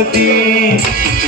নদী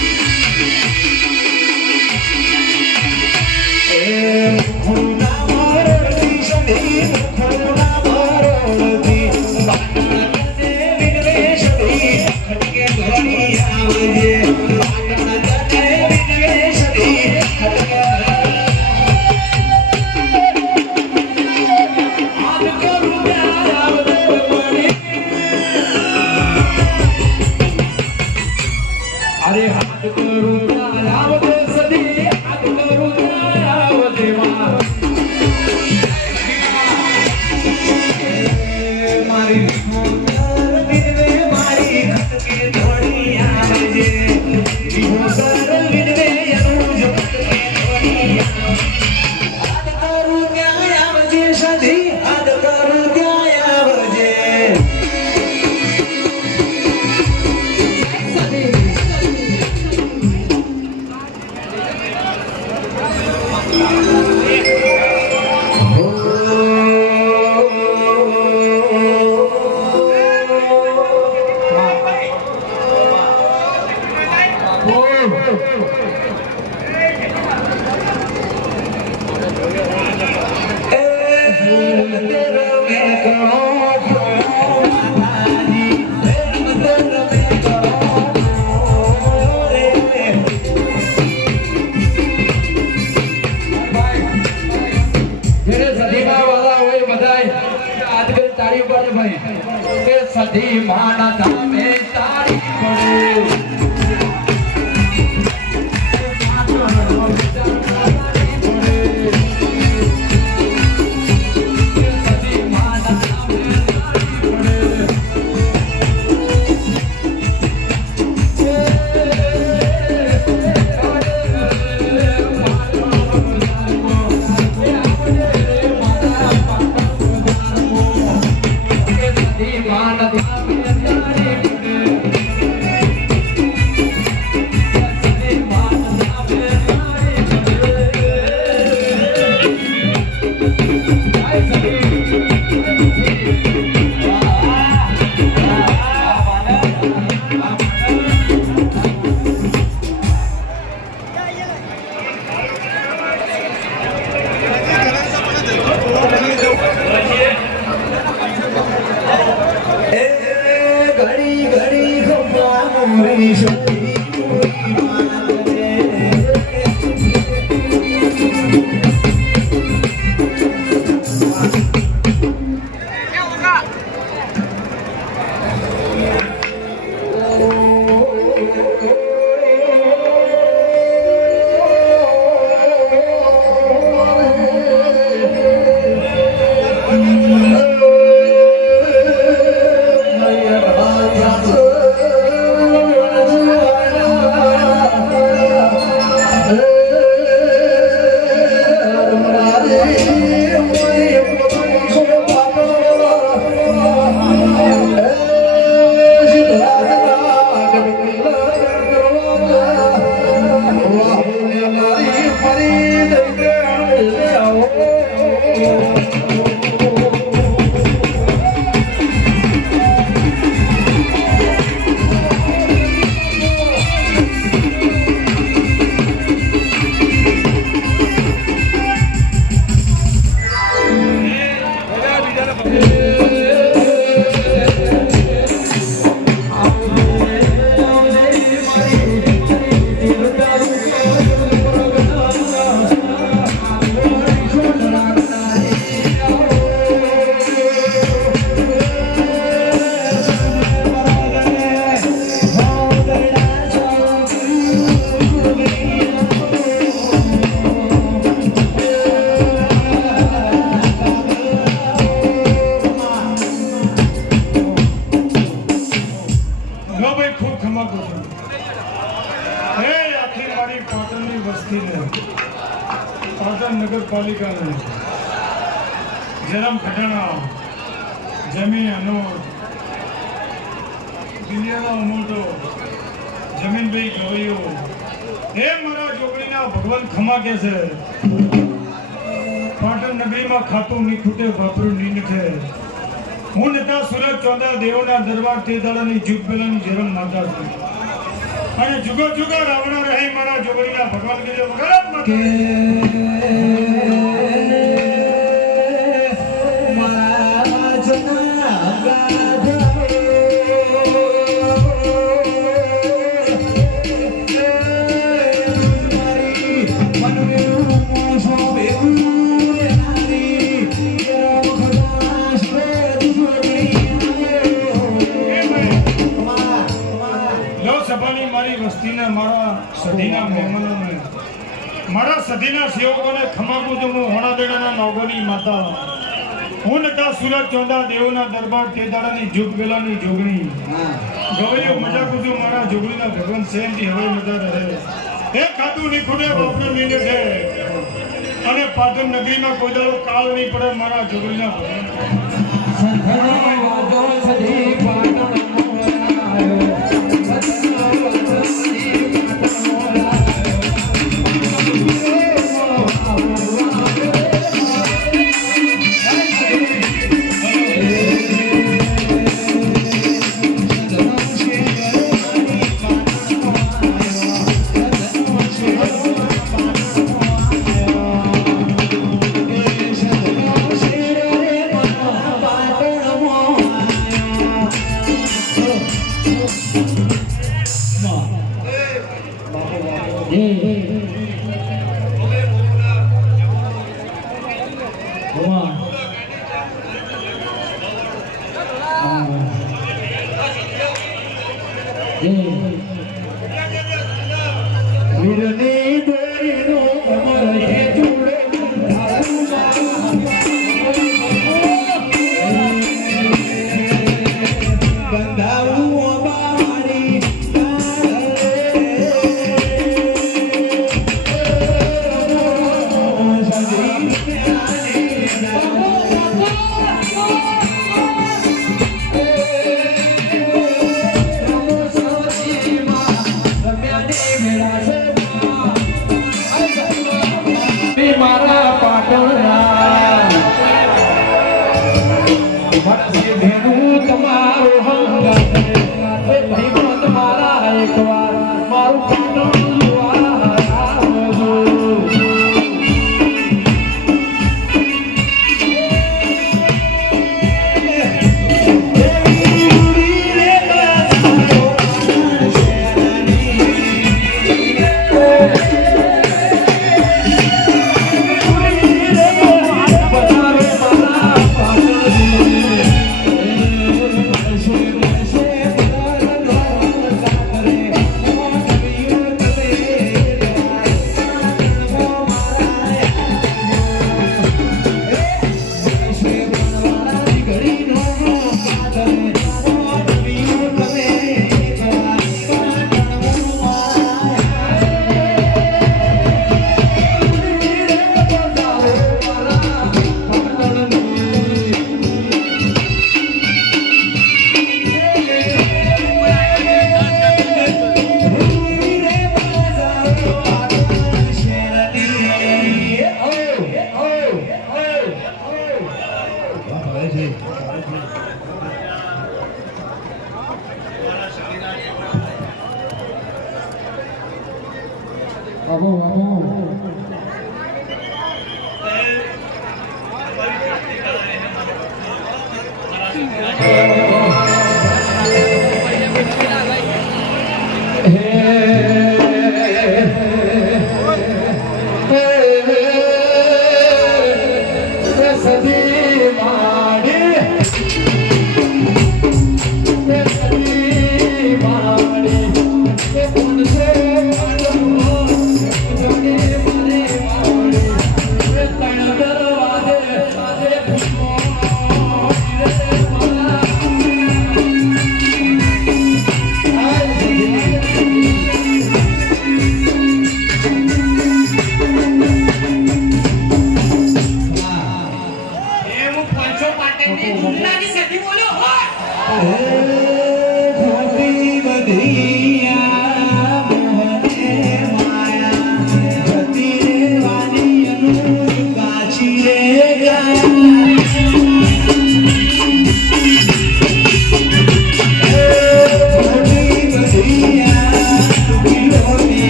જન્મ ખટાણા જમીન અનુર દુનિયાનો અમૂલતો જમીનભાઈ ગવૈયો હે મારા જોગણીના ભગવાન ખમા કે છે? પાટણ નગરીમાં ખાતું ની ખૂટે, વાપરું ની નખે હું નેતા સુરત ચોંદા દેવોના દરબાર તે દાડાની જુગ પેલાની જરમ માતા છું. અને જુગો જુગો રાવણો રહે મારા જોગણીના ભગવાન કીધે સધીના સેવકોને ખમાકું છું હું હોણાદેડાના નવગોની માતા. હું નતા સુરત ચોંદા દેવના દરબાર તે દાડાની જુગ પેલાની જોગણી. ગવૈયો મજા કુજુ મારા જોગણીના ભગવાન સેનથી હવે મજા રહે. હે ખાતું ની ખુદે બાપનું નીને છે. અને પાટણ નગરીમાં કોઈ દાડો કાળ નહીં પડે મારા જોગણીના ભગવાન. Bravo, bravo.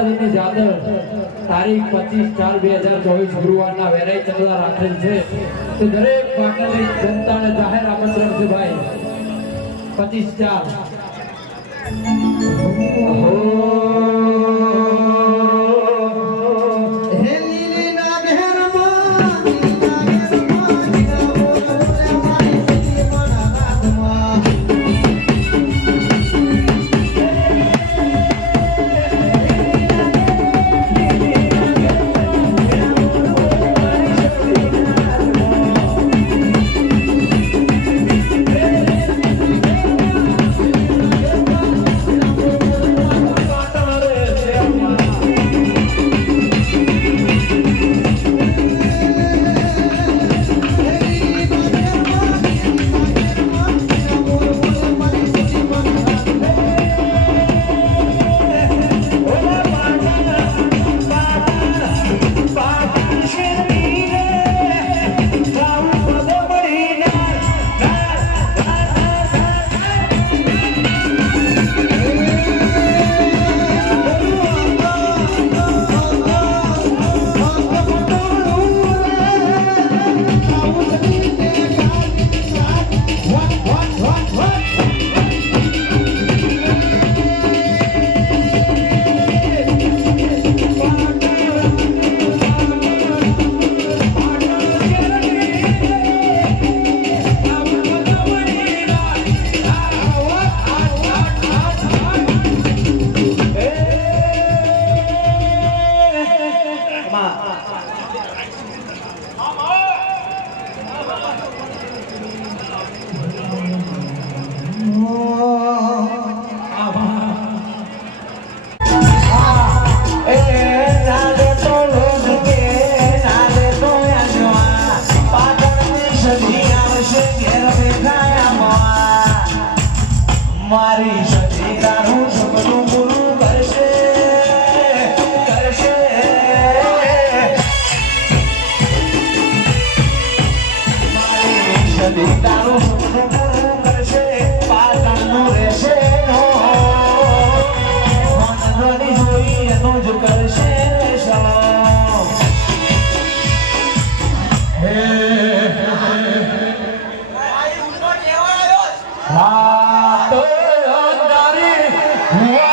માતાજીની જાદર તારીખ પચીસ ચાર બે હજાર ચોવીસ ગુરુવારના વેરાઈ ચંદ્રા રાખેલ છે. તો દરેક પાટણની જનતાને જાહેર આમંત્રણ છે ભાઈ. પચીસ ચાર. મારી સતીરાનું સપનું પૂરું કરશે કરશે મારી સતીરાનું Whoa!